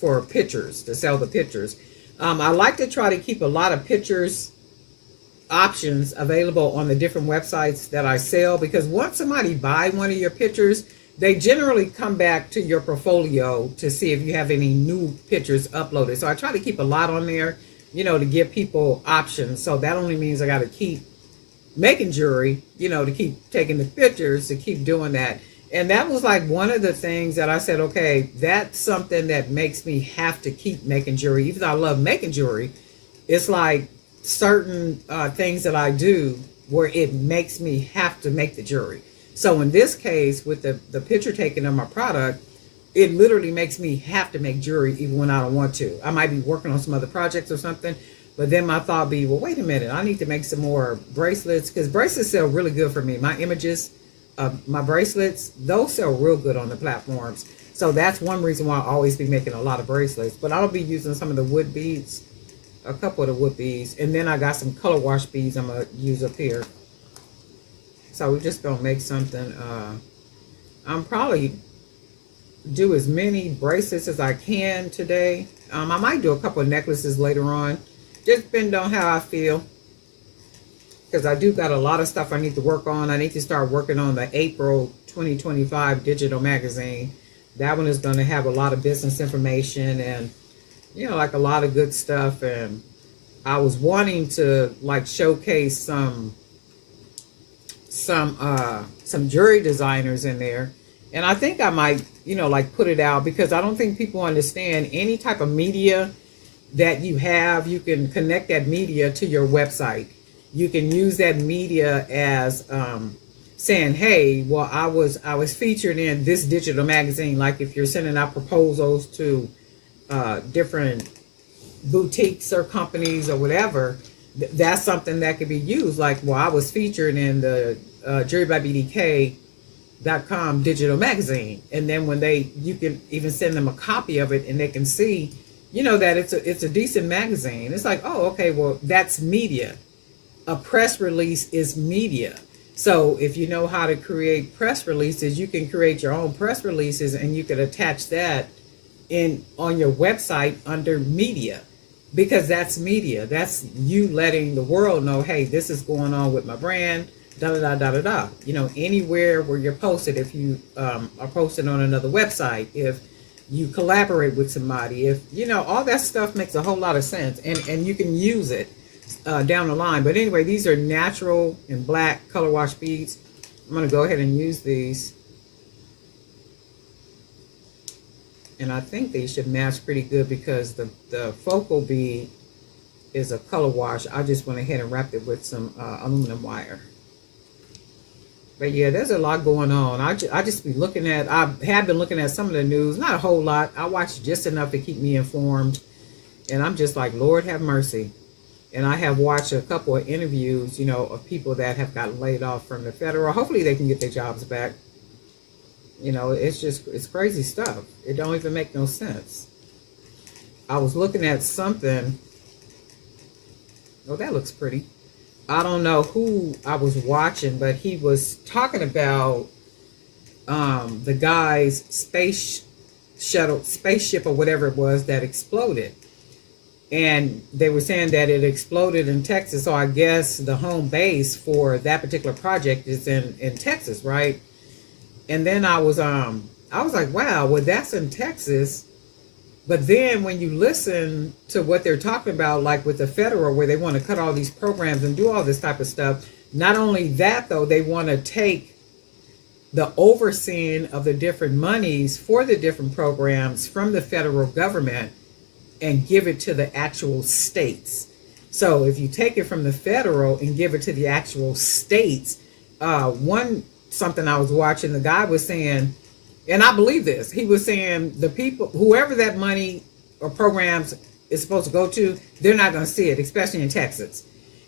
for pictures, to sell the pictures. I like to try to keep a lot of pictures options available on the different websites that I sell, because once somebody buy one of your pictures, they generally come back to your portfolio to see if you have any new pictures uploaded. So I try to keep a lot on there, to give people options. So that only means I got to keep making jewelry, to keep taking the pictures, to keep doing that. And that was like one of the things that I said, okay, that's something that makes me have to keep making jewelry. Even though I love making jewelry, it's like certain things that I do where it makes me have to make the jewelry. So in this case, with the picture taking of my product, it literally makes me have to make jewelry even when I don't want to. I might be working on some other projects or something, but then my thought be, well, wait a minute, I need to make some more bracelets, because bracelets sell really good for me. My images, my bracelets, those sell real good on the platforms. So that's one reason why I always be making a lot of bracelets. But I'll be using some of the wood beads, a couple of the wood beads, and then I got some color wash beads I'm gonna use up here. So we're just gonna make something. I'm probably do as many bracelets as I can today. I might do a couple of necklaces later on, just depending on how I feel, because I do got a lot of stuff I need to work on. I need to start working on the April 2025 digital magazine. That one is going to have a lot of business information and, like a lot of good stuff. And I was wanting to like showcase some jewelry designers in there. And I think I might, like put it out, because I don't think people understand any type of media that you have. You can connect that media to your website. You can use that media as saying, hey, well, I was featured in this digital magazine. Like if you're sending out proposals to different boutiques or companies or whatever, that's something that could be used. Like, well, I was featured in the jewelrybybdk.com digital magazine. And then when you can even send them a copy of it, and they can see, that it's a decent magazine. It's like, oh, okay, well, that's media. A press release is media. So if you know how to create press releases, you can create your own press releases, and you could attach that on your website under media, because that's media. That's you letting the world know, hey, this is going on with my brand, da da da da da da. Anywhere where you're posted, if you are posted on another website, if you collaborate with somebody, if all that stuff makes a whole lot of sense, and you can use it down the line. But anyway, these are natural and black color wash beads. I'm going to go ahead and use these, and I think they should match pretty good, because the focal bead is a color wash. I just went ahead and wrapped it with some aluminum wire. But yeah, there's a lot going on. I just be looking at, I have been looking at some of the news, not a whole lot. I watch just enough to keep me informed, and I'm just like, Lord have mercy. And I have watched a couple of interviews, of people that have gotten laid off from the federal. Hopefully they can get their jobs back. It's crazy stuff. It don't even make no sense. I was looking at something. Oh, that looks pretty. I don't know who I was watching, but he was talking about the guy's spaceship or whatever it was that exploded. And they were saying that it exploded in Texas. So I guess the home base for that particular project is in Texas, right? And then I was like, wow, well, that's in Texas. But then when you listen to what they're talking about, like with the federal, where they want to cut all these programs and do all this type of stuff, not only that, though, they want to take the overseeing of the different monies for the different programs from the federal government and give it to the actual states. So if you take it from the federal and give it to the actual states, something I was watching, the guy was saying, and I believe this, he was saying the people, whoever that money or programs is supposed to go to, they're not going to see it, especially in Texas.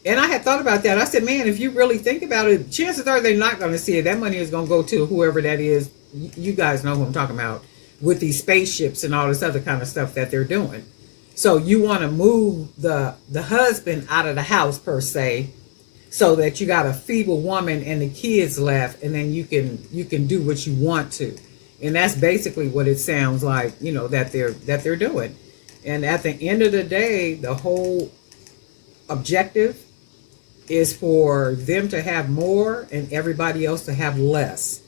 And I had thought about that. I said, man, if you really think about it, chances are they're not going to see it. That money is going to go to whoever that is. You guys know who I'm talking about, with these spaceships and all this other kind of stuff that they're doing. So you want to move the husband out of the house, per se, so that you got a feeble woman and the kids left, and then you can do what you want to. And that's basically what it sounds like, you know, that they're doing. And at the end of the day, the whole objective is for them to have more and everybody else to have less.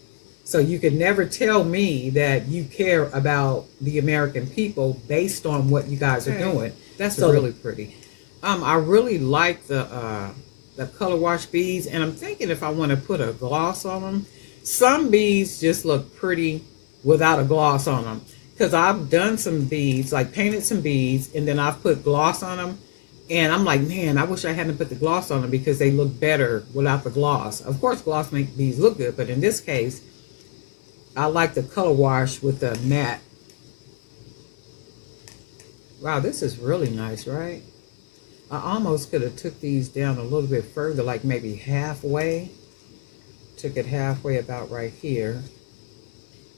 So you could never tell me that you care about the American people based on what you guys are doing. That's so really pretty. I really like the color wash beads, and I'm thinking if I want to put a gloss on them. Some beads just look pretty without a gloss on them, because I've done some beads, like painted some beads, and then I've put gloss on them, and I'm like, man, I wish I hadn't put the gloss on them because they look better without the gloss. Of course, gloss makes beads look good, but in this case, I like the color wash with the matte. Wow, this is really nice, right? I almost could have took these down a little bit further, like maybe halfway. Took it halfway about right here.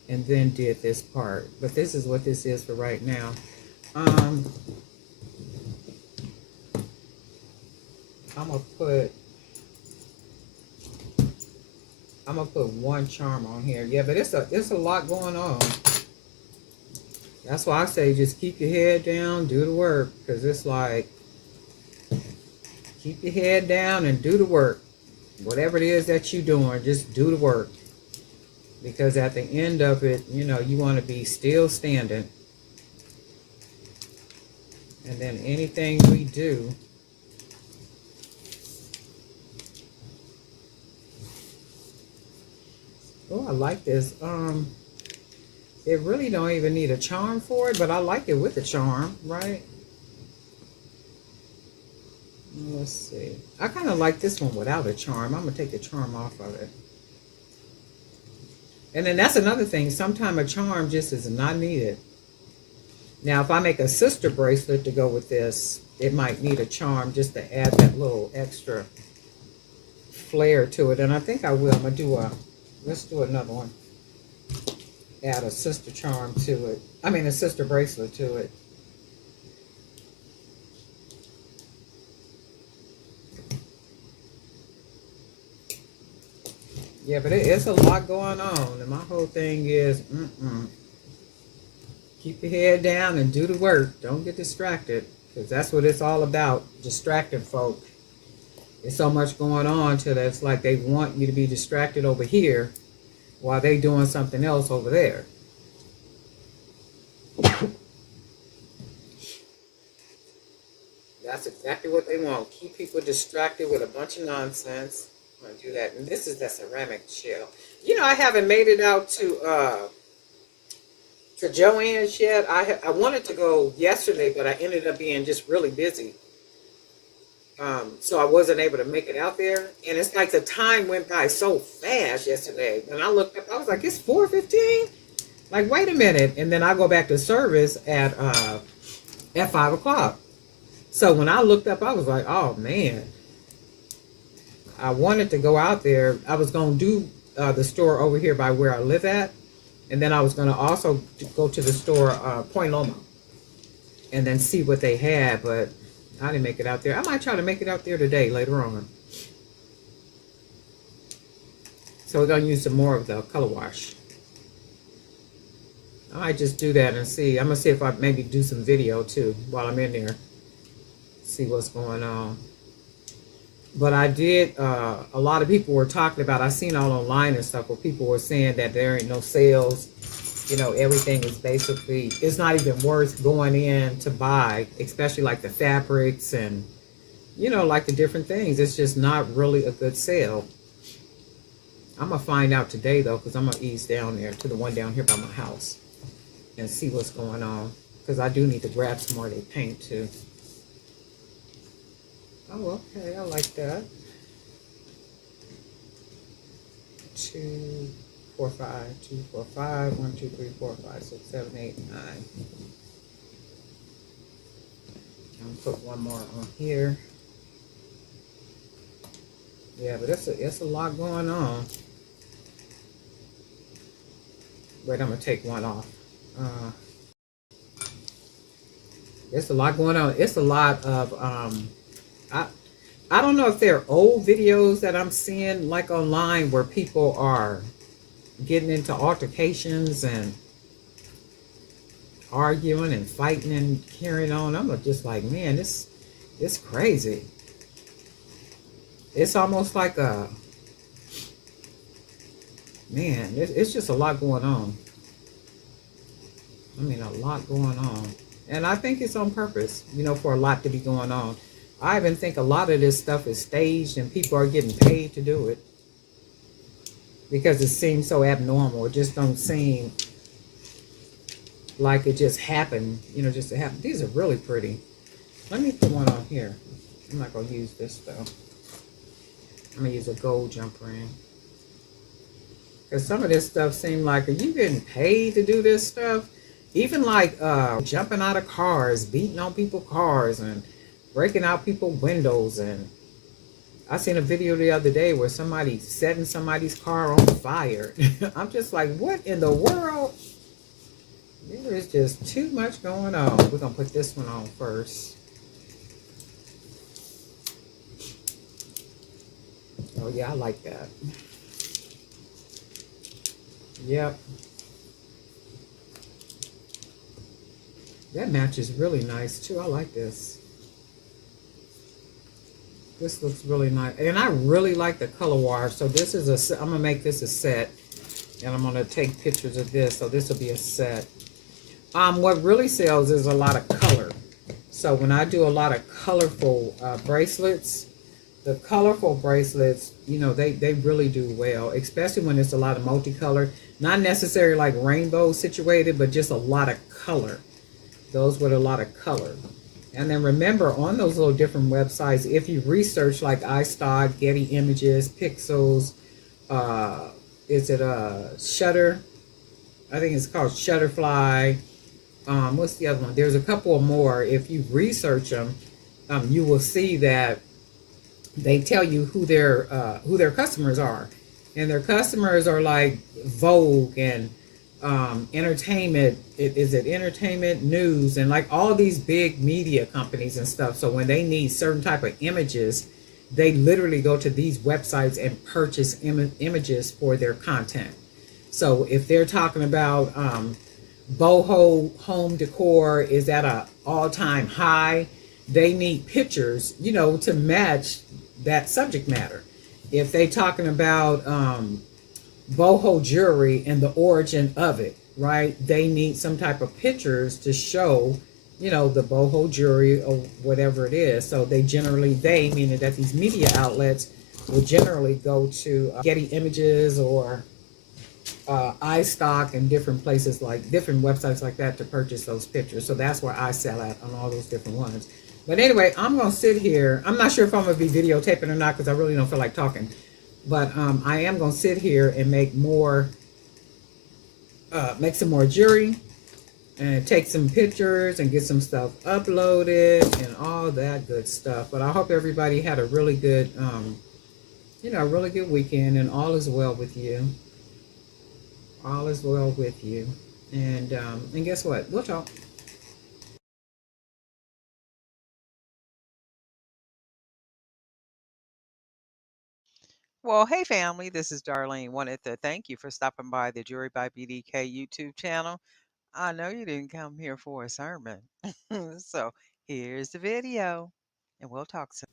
And then did this part. But this is what this is for right now. I'm gonna put one charm on here. Yeah, but it's a lot going on. That's why I say just keep your head down, do the work, because it's like keep your head down and do the work. Whatever it is that you're doing, just do the work. Because at the end of it, you know, you want to be still standing. And then anything we do, oh, I like this. It really don't even need a charm for it, but I like it with a charm, right? Let's see. I kind of like this one without a charm. I'm going to take the charm off of it. And then that's another thing. Sometimes a charm just is not needed. Now, if I make a sister bracelet to go with this, it might need a charm just to add that little extra flair to it. And I think I will. I'm going to do let's do another one. Add a sister charm to it. I mean, a sister bracelet to it. Yeah, but it's a lot going on, and my whole thing is, keep your head down and do the work. Don't get distracted, because that's what it's all about, distracting folk. There's so much going on till it's like they want you to be distracted over here while they doing something else over there. That's exactly what they want. Keep people distracted with a bunch of nonsense. I'm gonna do that. And this is the ceramic shell. You know, I haven't made it out to Joann's yet. I wanted to go yesterday, but I ended up being just really busy. So I wasn't able to make it out there. And it's like the time went by so fast yesterday. When I looked up, I was like, it's 4:15? Like, wait a minute. And then I go back to service at 5 o'clock. So when I looked up, I was like, oh, man. I wanted to go out there. I was going to do the store over here by where I live at. And then I was going to also go to the store, Point Loma, and then see what they had. But I didn't make it out there. I might try to make it out there today, later on. So we're going to use some more of the color wash. I might just do that and see. I'm going to see if I maybe do some video too while I'm in there. See what's going on. But I did, a lot of people were talking about, I seen all online and stuff where people were saying that there ain't no sales. You know, everything is basically, it's not even worth going in to buy, especially like the fabrics and, you know, like the different things. It's just not really a good sale. I'm going to find out today, though, because I'm going to ease down there to the one down here by my house and see what's going on. Because I do need to grab some more of their paint, too. Oh, okay, I like that. 2, 4, 5, 2, 4, 5, 1, 2, 3, 4, 5, 6, 7, 8, 9. I'm gonna put one more on here. Yeah, but it's a lot going on. Wait, I'm gonna take one off. It's a lot going on. It's a lot of I don't know if they're old videos that I'm seeing like online where people are getting into altercations and arguing and fighting and carrying on. I'm just like, man, this it's crazy. It's almost like a man. It's just a lot going on. I mean, a lot going on, and I think it's on purpose. You know, for a lot to be going on. I even think a lot of this stuff is staged, and people are getting paid to do it because it seems so abnormal. It just don't seem like it just happened. You know, just to happen. These are really pretty. Let me put one on here. I'm not gonna use this though. I'm gonna use a gold jumper in. Because some of this stuff seemed like, are you getting paid to do this stuff? Even like jumping out of cars, beating on people's cars, and breaking out people's windows. And I seen a video the other day where somebody setting somebody's car on fire. I'm just like, what in the world? There is just too much going on. We're going to put this one on first. Oh, yeah, I like that. Yep. That matches really nice, too. I like this. This looks really nice. And I really like the color wash. So this is a, I'm going to make this a set. And I'm going to take pictures of this. So this will be a set. What really sells is a lot of color. So when I do a lot of colorful bracelets, the colorful bracelets, you know, they really do well, especially when it's a lot of multicolor. Not necessarily like rainbow situated, but just a lot of color. Those with a lot of color. And then remember, on those little different websites, if you research like iStock, Getty Images, Pixels, is it Shutter? I think it's called Shutterfly. What's the other one? There's a couple more. If you research them, you will see that they tell you who their customers are, and their customers are like Vogue and entertainment. Is it entertainment, news, and like all these big media companies and stuff. So when they need certain type of images, they literally go to these websites and purchase images for their content. So if they're talking about boho home decor is at a all-time high, they need pictures, you know, to match that subject matter. If they talking about boho jewelry and the origin of it, right, they need some type of pictures to show, you know, the boho jewelry or whatever it is. So they generally, they meaning that these media outlets will generally go to Getty Images or iStock and different places, like different websites like that, to purchase those pictures. So that's where I sell at on all those different ones. But anyway, I'm going to sit here. I'm not sure if I'm going to be videotaping or not because I really don't feel like talking. But I am going to sit here and make more, make some more jewelry and take some pictures and get some stuff uploaded and all that good stuff. But I hope everybody had a really good, you know, a really good weekend, and all is well with you. All is well with you. And guess what? We'll talk. Well, hey family, this is Darlene. Wanted to thank you for stopping by the Jewelry by BDK YouTube channel. I know you didn't come here for a sermon. So here's the video, and we'll talk soon.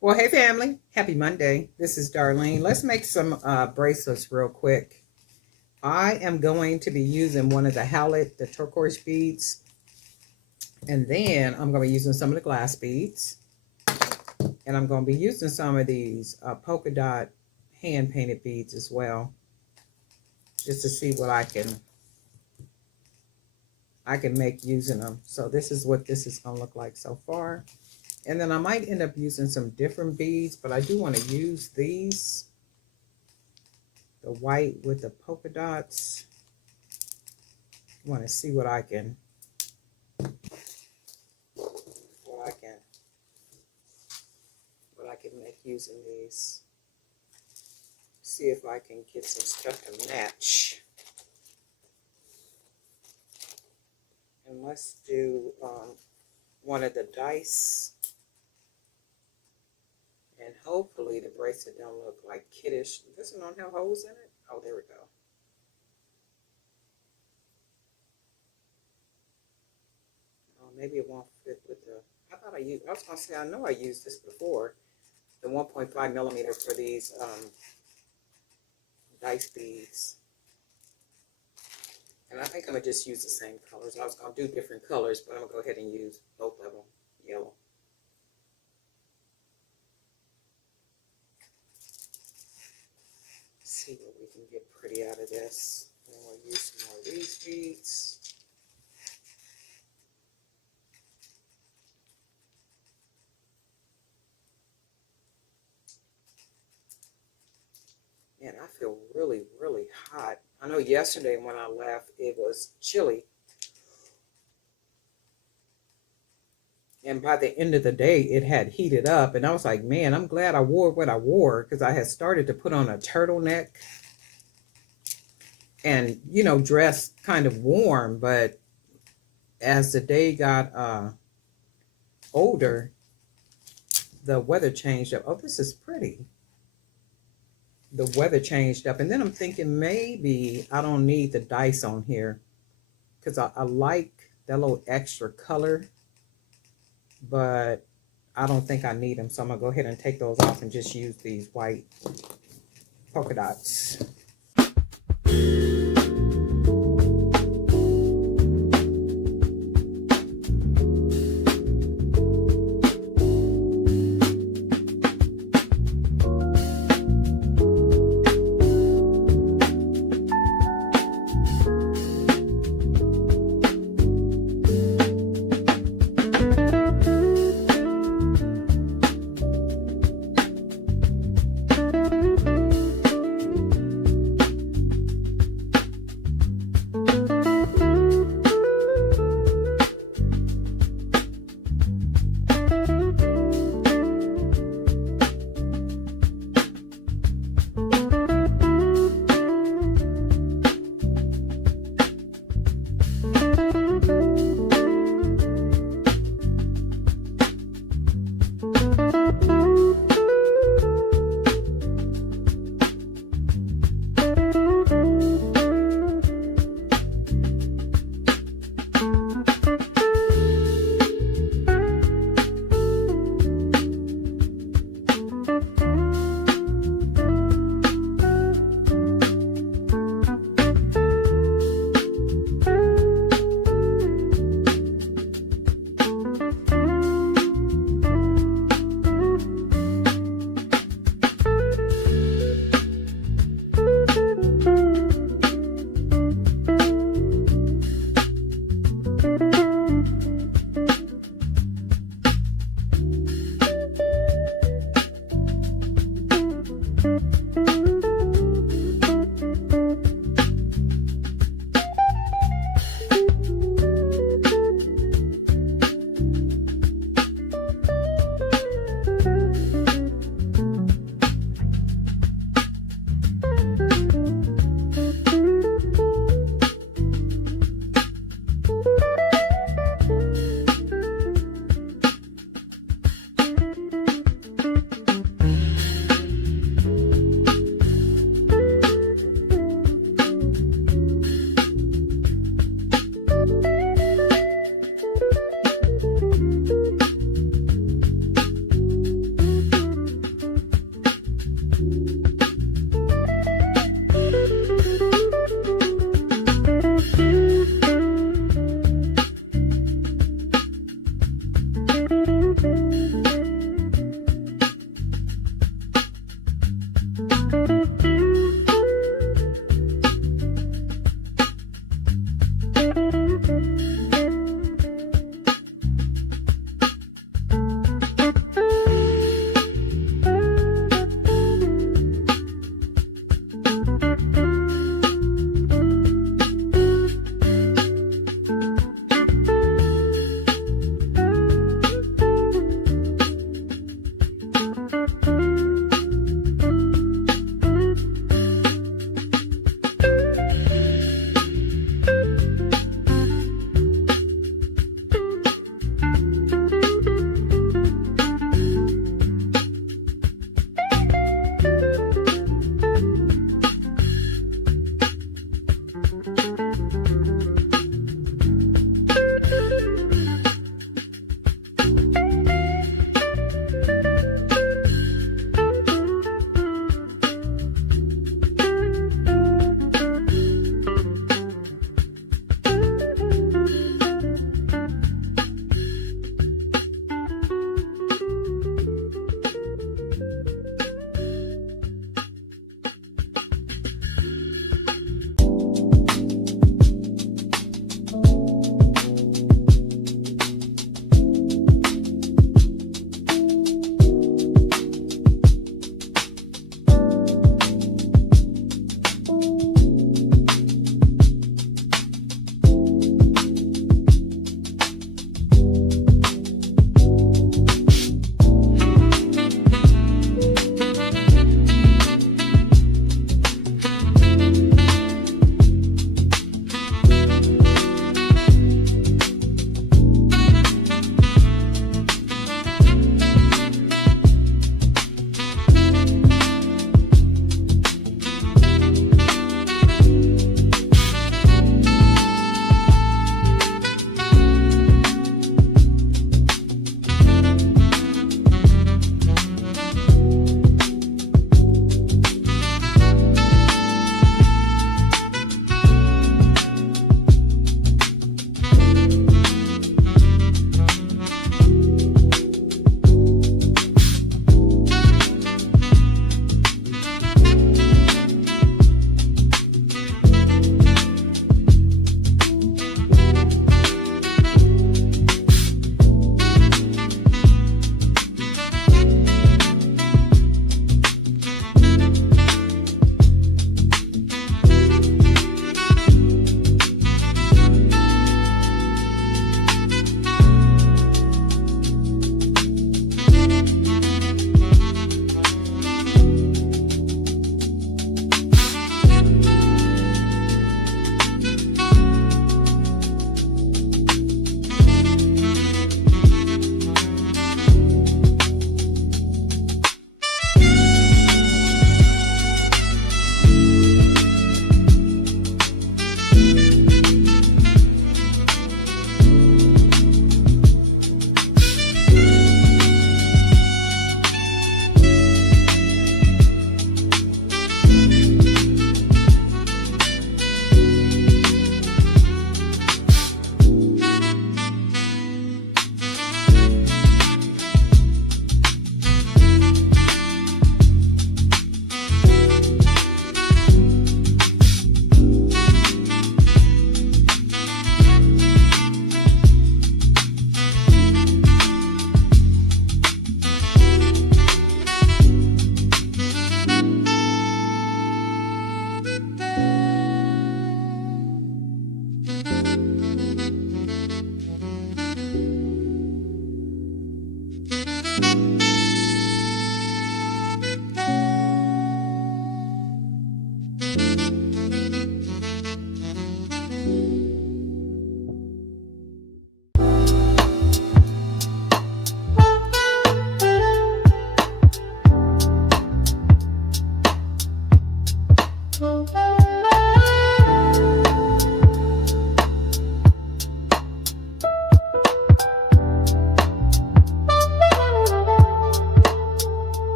Well, hey family. Happy Monday. This is Darlene. Let's make some bracelets real quick. I am going to be using one of the Howlett, the turquoise beads. And then I'm going to be using some of the glass beads. And I'm going to be using some of these polka dot hand painted beads as well, just to see what I can make using them. So this is what this is going to look like so far. And then I might end up using some different beads, but I do want to use these, the white with the polka dots. I want to see what I can what I can what I can make using these. See if I can get some stuff to match. And let's do one of the dice. And hopefully the bracelet don't look like kiddish. This one don't have holes in it? Oh, there we go. maybe it won't fit with the, I was going to say, I know I used this before, the 1.5 millimeter for these dice beads. And I think I'm going to just use the same colors. I was going to do different colors, but I'm going to go ahead and use both of them, yellow. See what we can get pretty out of this. And we'll use some more of these beads. Man, I feel really, really hot. I know yesterday when I left, it was chilly. And by the end of the day, it had heated up. And I was like, man, I'm glad I wore what I wore, because I had started to put on a turtleneck and, you know, dress kind of warm. But as the day got older, the weather changed up. Oh, this is pretty. The weather changed up. And then I'm thinking maybe I don't need the dice on here, because I like that little extra color, but I don't think I need them. So I'm going to go ahead and take those off and just use these white polka dots.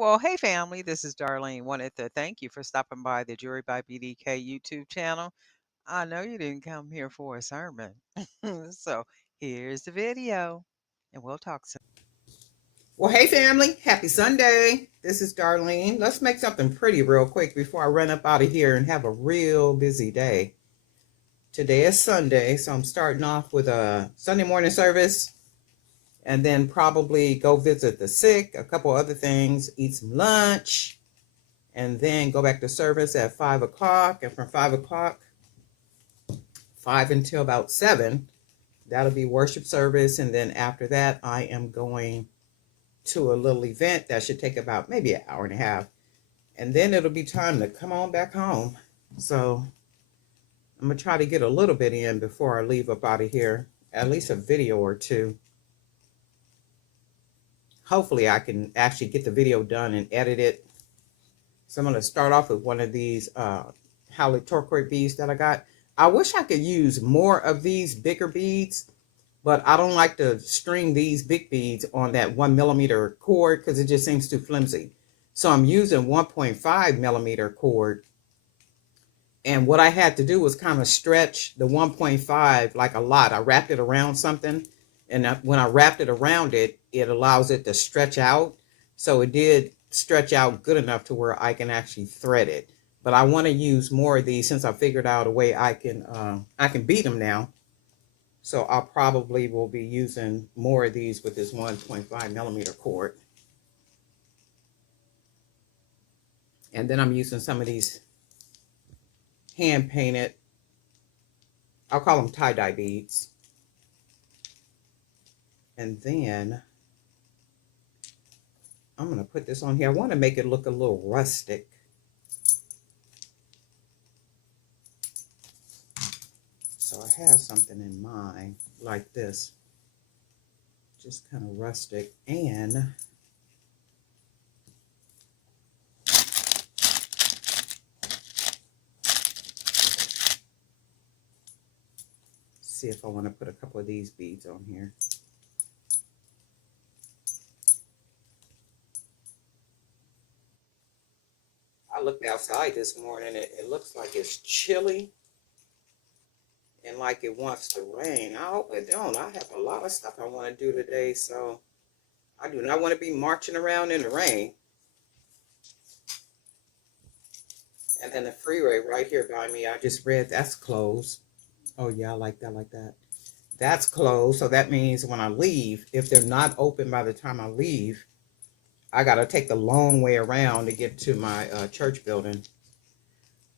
Well, hey family, this is Darlene. Wanted to thank you for stopping by the Jewelry by BDK YouTube channel. I know you didn't come here for a sermon. So here's the video, and we'll talk soon. Well, hey family, happy Sunday. This is Darlene. Let's make something pretty real quick before I run up out of here and have a real busy day. Today is Sunday, so I'm starting off with a Sunday morning service and then probably go visit the sick, a couple other things, eat some lunch, and then go back to service at 5 o'clock. And from 5 o'clock, 5 until about 7, that'll be worship service. And then after that, I am going to a little event that should take about maybe an hour and a half. And then it'll be time to come on back home. So I'm going to try to get a little bit in before I leave up out of here, at least a video or two. Hopefully I can actually get the video done and edit it. So I'm going to start off with one of these Howley turquoise beads that I got. I wish I could use more of these bigger beads, but I don't like to string these big beads on that 1mm cord because it just seems too flimsy. So I'm using 1.5mm cord. And what I had to do was kind of stretch the 1.5 like a lot. I wrapped it around something. And when I wrapped it around it, it allows it to stretch out. So it did stretch out good enough to where I can actually thread it. But I want to use more of these since I figured out a way I can beat them now. So I probably will be using more of these with this 1.5mm cord. And then I'm using some of these hand painted, I'll call them tie-dye beads. And then I'm going to put this on here. I want to make it look a little rustic. So I have something in mind like this. Just kind of rustic. And see if I want to put a couple of these beads on here. I looked outside this morning. It looks like it's chilly and like it wants to rain. I hope it don't. I have a lot of stuff I want to do today, so I do not want to be marching around in the rain. And then the freeway right here by me, I just read that's closed. Oh yeah, I like that, like that. That's closed, so that means when I leave, if they're not open by the time I leave, I gotta take the long way around to get to my church building.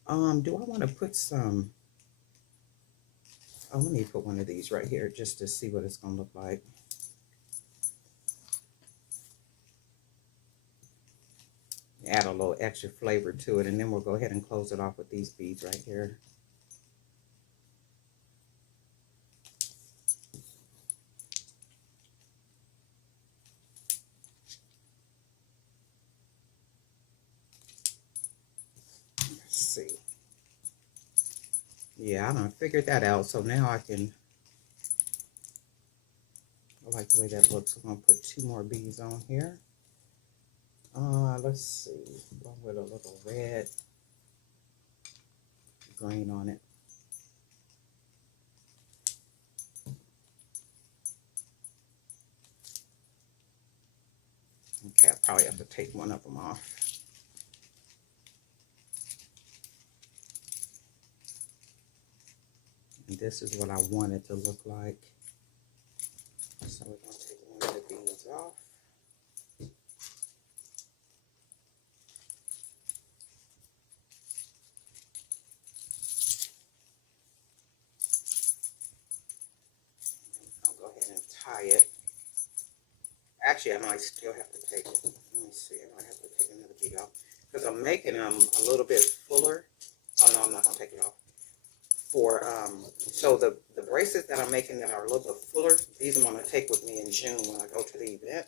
Do I want to put some? Oh, let me put one of these right here just to see what it's gonna look like. Add a little extra flavor to it, and then we'll go ahead and close it off with these beads right here. Let's see. Yeah, I done figured that out, so now I like the way that looks. I'm gonna put 2 more beads on here. Let's see, one with a little red green on it. Okay, I probably have to take one of them off. And this is what I want it to look like. So we're going to take one of the beads off. I'll go ahead and tie it. Actually, I might still have to take it. Let me see. I might have to take another bead off because I'm making them a little bit fuller. Oh no, I'm not gonna take it off. For so the bracelets that I'm making that are a little bit fuller, these I'm gonna take with me in June when I go to the event.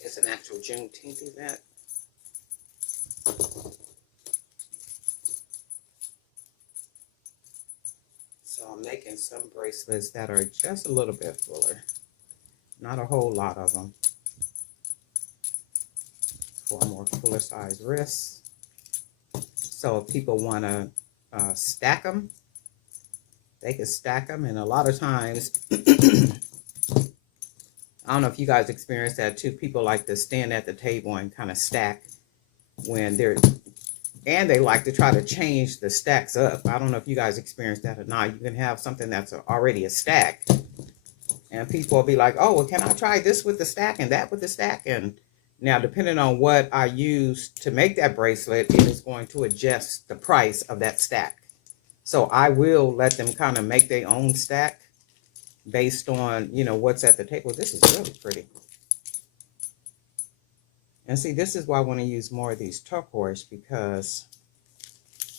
It's an actual Juneteenth event. So I'm making some bracelets that are just a little bit fuller. Not a whole lot of them. for a more fuller size wrist. So if people want to stack them, they can stack them. And a lot of times, I don't know if you guys experience that too. People like to stand at the table and kind of stack when they're, and they like to try to change the stacks up. I don't know if you guys experience that or not. You can have something that's already a stack, and people will be like, oh, well, can I try this with the stack and that with the stack? And now, depending on what I use to make that bracelet, it is going to adjust the price of that stack. So I will let them kind of make their own stack based on, you know, what's at the table. This is really pretty. And see, this is why I want to use more of these turquoise, because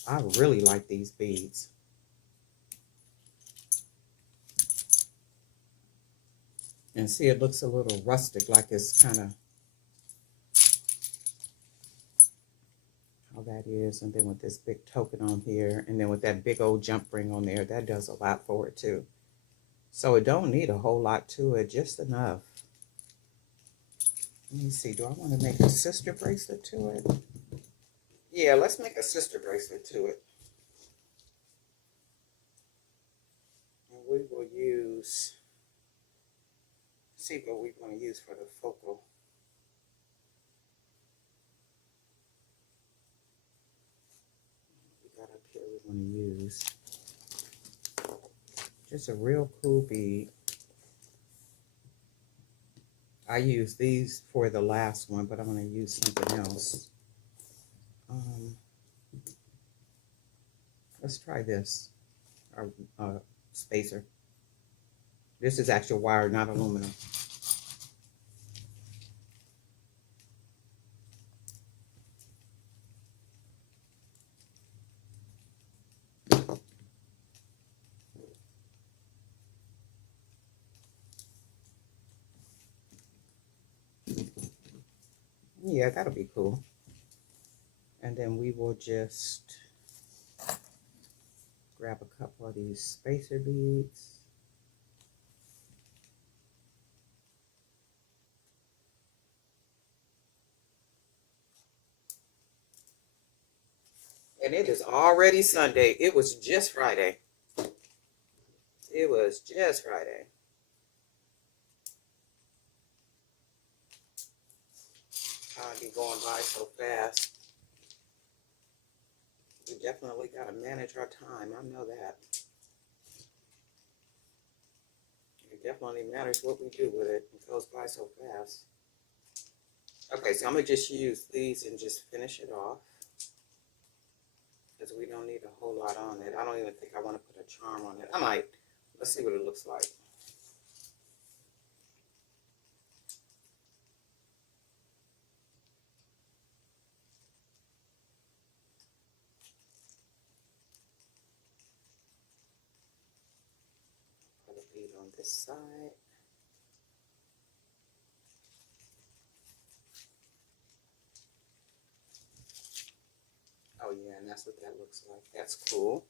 I really like these beads. And see, it looks a little rustic, like it's kind of how that is. And then with this big token on here, and then with that big old jump ring on there, that does a lot for it too. So it don't need a whole lot to it, just enough. Let me see, do I want to make a sister bracelet to it? Yeah, let's make a sister bracelet to it. And we will use, see what we want to use for the focal. We got up here we want to use just a real cool bead. I use these for the last one, but I'm going to use something else. Let's try this, our spacer. This is actual wire, not aluminum. Yeah, that'll be cool. And then we will just grab a couple of these spacer beads. And it is already Sunday. It was just Friday. It was just Friday. I'll be going by so fast. We definitely got to manage our time. I know that. It definitely matters what we do with it. It goes by so fast. Okay, so I'm going to just use these and just finish it off, because we don't need a whole lot on it. I don't even think I want to put a charm on it. I might. Let's see what it looks like. Put a bead on this side. Oh yeah, and that's what that looks like. That's cool.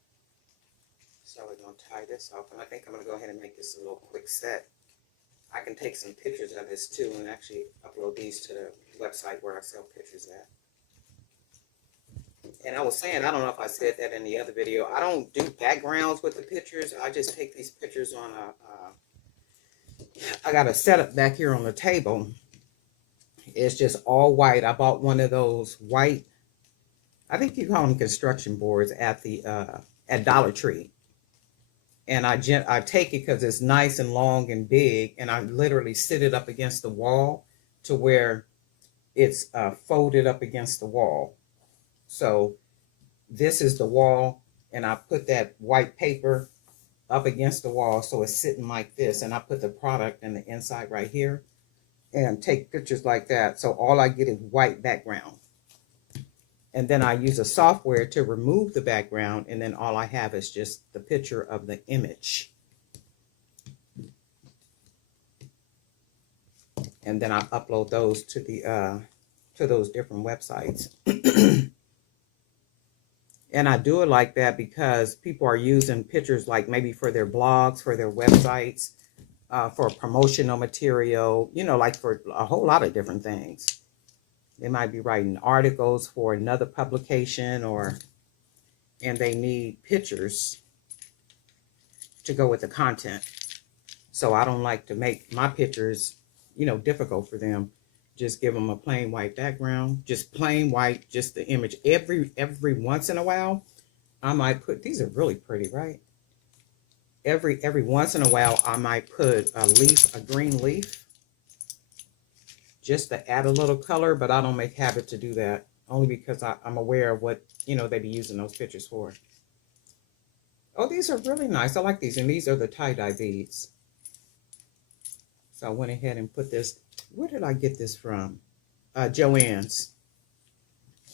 So we're going to tie this off, and I think I'm going to go ahead and make this a little quick set. I can take some pictures of this too and actually upload these to the website where I sell pictures at. And I was saying, I don't know if I said that in the other video, I don't do backgrounds with the pictures. I just take these pictures on I got a setup back here on the table. It's just all white. I bought one of those white, I think you call them construction boards at the at Dollar Tree. And I take it because it's nice and long and big, and I literally sit it up against the wall to where it's folded up against the wall. So this is the wall, and I put that white paper up against the wall so it's sitting like this, and I put the product in the inside right here and take pictures like that. So all I get is white background. And then I use a software to remove the background, and then all I have is just the picture of the image. And then I upload those to the to those different websites. And I do it like that because people are using pictures like maybe for their blogs, for their websites, for promotional material, you know, like for a whole lot of different things. They might be writing articles for another publication, and they need pictures to go with the content. So I don't like to make my pictures, difficult for them. Just give them a plain white background, just plain white, just the image. Every once in a while, I might put, these are really pretty, right? Every once in a while, I might put a leaf, a green leaf, just to add a little color, but I don't make habit to do that, only because I'm aware of what, they be using those pictures for. Oh, these are really nice. I like these, and these are the tie-dye beads. So I went ahead and put this. Where did I get this from? Joann's.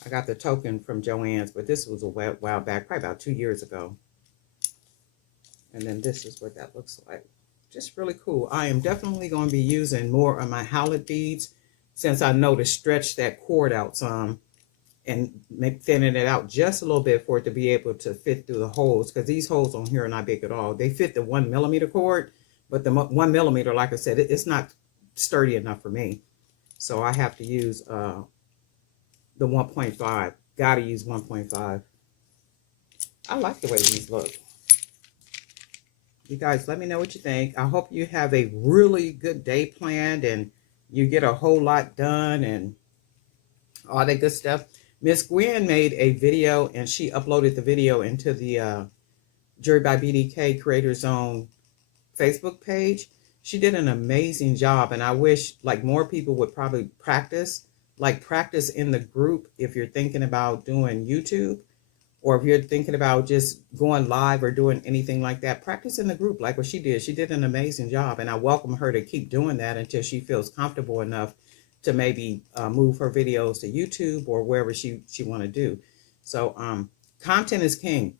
I got the token from Joann's, but this was a while back, probably about 2 years ago. And then this is what that looks like. Just really cool. I am definitely going to be using more of my howlet beads, since I know to stretch that cord out some and thinning it out just a little bit for it to be able to fit through the holes, because these holes on here are not big at all. They fit the 1 millimeter cord, but the 1 millimeter, like I said, it's not sturdy enough for me. So I have to use the 1.5. Gotta use 1.5. I like the way these look. You guys, let me know what you think. I hope you have a really good day planned and you get a whole lot done and all that good stuff. Miss Gwen made a video and she uploaded the video into the Jewelry by BDK Creator Zone Facebook page. She did an amazing job, and I wish like more people would probably practice in the group if you're thinking about doing YouTube, or if you're thinking about just going live or doing anything like that. Practice in the group like what she did. She did an amazing job, and I welcome her to keep doing that until she feels comfortable enough to maybe move her videos to YouTube or wherever she want to do. So content is king.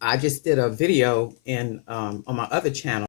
I just did a video on my other channel